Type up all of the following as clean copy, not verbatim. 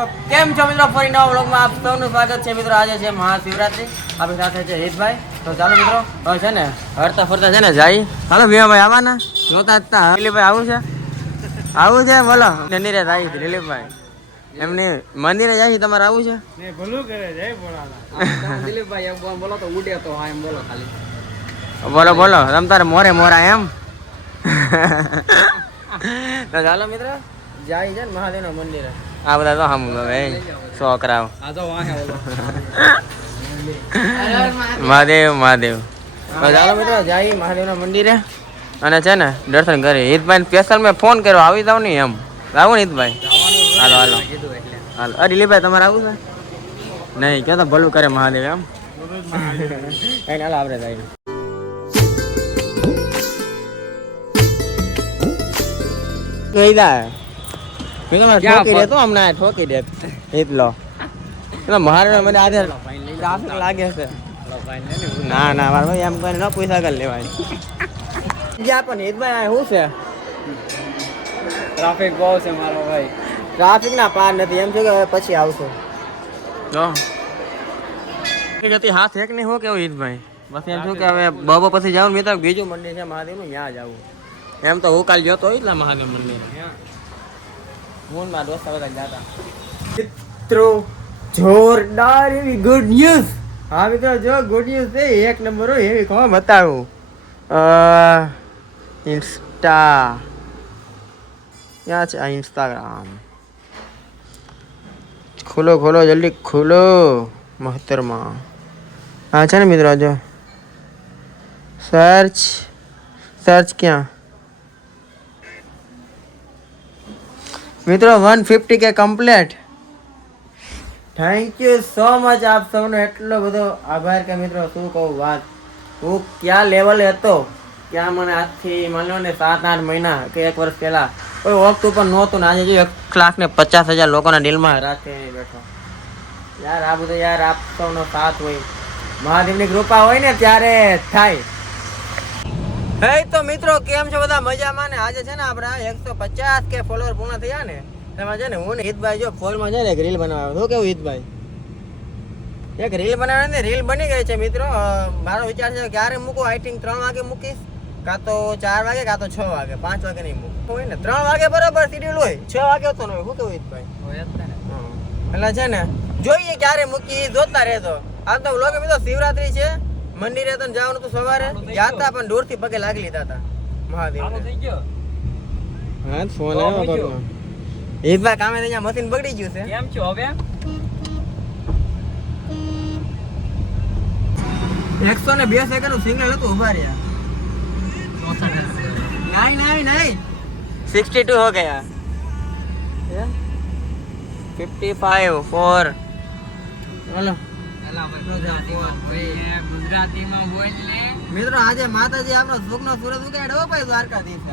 તો કેમ છો મિત્રો, ફરી નવા વ્લોગમાં આપ સૌનું સ્વાગત છે મિત્રો. આજે છે મહાશિવરાત્રી, આપણી સાથે છે હિતભાઈ. તો ચાલો મિત્રો, હવે છે ને હરતા ફરતા છે ને જાય. હાલો ભીમાભાઈ આવવાના જોતા હતા. દિલીપભાઈ આવું છે બોલો. મંદિરે જાય દિલીપભાઈ, એમની મંદિરે જાય તમારે આવું છે? ભલું કરે જય ભોળાનાથ. દિલીપભાઈ એમ બોલો તો ઉડે તો હા એમ બોલો ખાલી. બોલો તમ તારે મોરે મોરા એમ. તો ચાલો મિત્રો જાય છે ને મહાદેવના મંદિરે. આ બધા તો હમ છોકરાઓ મહાદેવ. ચાલો મિત્રો જાય મહાદેવના મંદિરે અને છે ને દર્શન કરી. હિતભાઈ સ્પેશિયલ મેં ફોન કર્યો આવી જાવ ને એમ. આવું ને હિતભાઈ? હાલો અરે દિલીપભાઈ તમારે આવું છે? નહીં ક્યાં તો ભલું કરે મહાદેવ એમ. હાલો આપણે જાય. ઠોકી દે એટલો મારે મને આજે ટ્રાફિક લાગે છે. ના મારે ભાઈ એમ કરીને ન પૈસા કરી લેવાય. જ્યાં પણ હિતભાઈ શું છે? ટ્રાફિક બહુ છે મારો ભાઈ. ટ્રાફિક ના પાર નથી એમ છે કે પછી આવશો જતી હાથ એક નહીં હો કેવું હિતભાઈ. બસ એમ છું કે હવે બબો પછી જાવ મિત્ર બીજું મંદિર છે મહાદેવનું, ત્યાં જવું. એમ તો હું કાલ જોતો હોય મહાદેવ મંદિર. હું મારા દોસ્ત બધા જતા. મિત્રો જોરદાર એવી ગુડ ન્યૂઝ. હા મિત્રો જો ગુડ ન્યૂઝ છે એક નંબર હોય એવી. કોણ બતાવું? ઇન્સ્ટા ક્યાં છે? આ ઇન્સ્ટાગ્રામ ખોલો જલ્દી ખોલો મહતરમાં. હા છે ને મિત્રો જો સર્ચ ક્યાં મિત્રો 150K complete. Thank you so much આપ સૌનો એટલો બધો આભાર કે મિત્રો શું કહું વાત. હું ક્યાં લેવલે હતો, ક્યાં મને આજથી માનો ને 7-8 મહિના કે 1 વર્ષ પહેલા કોઈ ઓળખતું પણ નહોતું ને આજે જો 1,50,000 લોકોના દિલમાં રાખે બેઠો. યાર આ બધું યાર આપ સૌનો સાથ હોય, મહાદેવની કૃપા હોય ને ત્યારે થાય. હે તો મિત્રો કેમ છો બધા? મજામાં ને? આજે છે ને આપણા 150K ફોલોવર પૂર્ણ થયા ને એમાં છે ને હું ને હિતભાઈ જો ફોનમાં છે ને એક રીલ બનાવ્યો. શું કેવું હિતભાઈ? એક રીલ બનાવે ને રીલ બની ગઈ છે મિત્રો. મારો વિચાર છે ક્યારે મૂકું? આઈ થિંક 3 વાગે મૂકીશ, કાં તો 4 વાગે, કાં તો 6 વાગે. 5 વાગે નહીં મૂકું હોય ને. 3 વાગે બરાબર શેડ્યુલ હોય, 6 વાગે હોતો ન હોય. શું કેવું હિતભાઈ? એટલે છે ને જોઈએ ક્યારે મૂકી, જોતા રહેજો. આ તો વ્લોગ મિત્રો શિવરાત્રી છે, મંદિરે તો જવાનું તો સવારે જાતા પણ દૂરથી પગે લાગી લીધા હતા મહાદેવ. હા ફોન આવ્યો પગમાં. હિતભાઈ કામે અહીંયા મશીન બગડી ગયું છે. કેમ છો હવે? 102 સેકન્ડ નું સિગ્નલ હતું, ઉભા રહ્યા. नहीं 62 हो गया. 55 4 हेलो ગુજરાતીમાં બોલ ને મિત્રો. આજે માતાજી આપનો સુખનો સૂરજ ઉગાડ્યો ભાઈ દ્વારકાધીશ.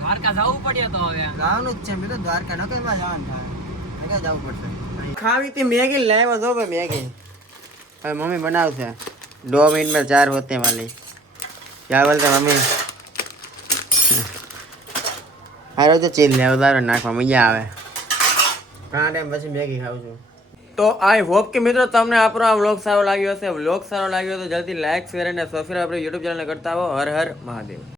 દ્વારકા જવું પડે તો હવે જવાનું જ છે મિત્રો. દ્વારકા ન કઈ જવાનું થાય, જવું પડશે. ખાવી તી મેગી લાવ્યો છો ભાઈ. મેગી હવે મમ્મી બનાવશે. 2 मिनट में 4 होते वाली. क्या बोलते मम्मी? હારો તો ચીલ લે ઉધારો નાખવા મજા આવે. ઘણા ટાઈમ પછી મેગી ખાઉં છું. તો આઈ હોપ કે મિત્રો તમને આપણો આ વ્લોગ સારો લાગ્યો હશે. વ્લોગ સારો લાગ્યો તો જલ્દી લાઈક શેર અને સબસ્ક્રાઇબ આપણી યુટ્યુબ ચેનલને કરતા હો. હર હર મહાદેવ.